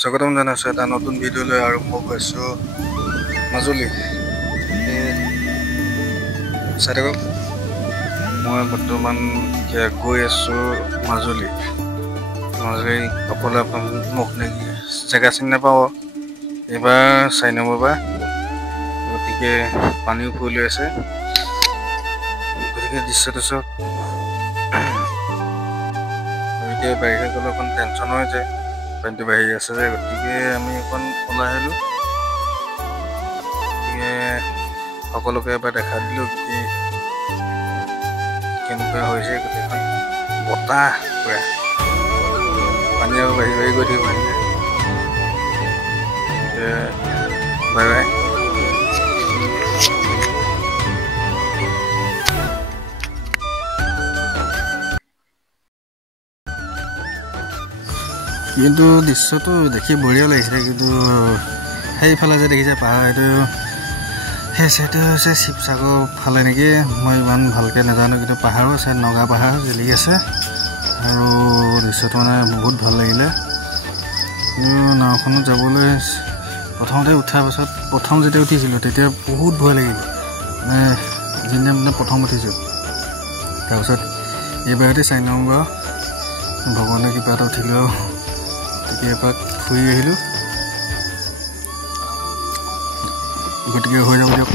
স্বাগতম জনাইছো এটা নতুন ভিডিঅ'লৈ আৰু মই গৈছো মাজুলী। চাই মই বৰ্তমান গৈ আছো মাজুলী। অকলে মোক নেকি জেগা চিনি নাপাওঁ, এইবাৰ 4 নম্বৰ পৰা, গতিকে পানীও ফুলি আছে। গতিকে দৃশ্যটো চাওক। এতিয়া বাৰিষা গ'লে অকণ টেনশ্যন হৈ যায়, পানীটো বাঢ়ি আছে যে, গতিকে আমি অকণ ওলাই আহিলোঁ। গতিকে সকলোকে এবাৰ দেখা দিলোঁ কেনেকুৱা হৈছে গোটেইখন বতাহ পুৰা, পানী আৰু বাঢ়ি বাঢ়ি গৈ থাকিব। Bye bye. কিন্তু দৃশ্যটো দেখি বঢ়িয়া লাগিছিলে, কিন্তু সেইফালে যে দেখিছে পাহাৰ, সেইটো সেই চাইডটো হৈছে শিৱসাগৰ ফালে নেকি, মই ইমান ভালকৈ নাজানো, কিন্তু পাহাৰো আছে, নগা পাহাৰ জিলি আছে, আৰু দৃশ্যটো মানে বহুত ভাল লাগিলে। কিন্তু নাওখনত যাবলৈ প্ৰথমতে উঠাৰ পাছত, প্ৰথম যেতিয়া উঠিছিলোঁ তেতিয়া বহুত ভয় লাগিল, মানে যিদিনা প্ৰথম উঠিছোঁ। তাৰপিছত এইবাৰতে 4 নম্বৰ ভগৱানে কিবা এটা উঠিলোঁ, তেতিয়া এপাক ফুৰি আহিলোঁ। গতিকে হৈ যাব দিয়ক।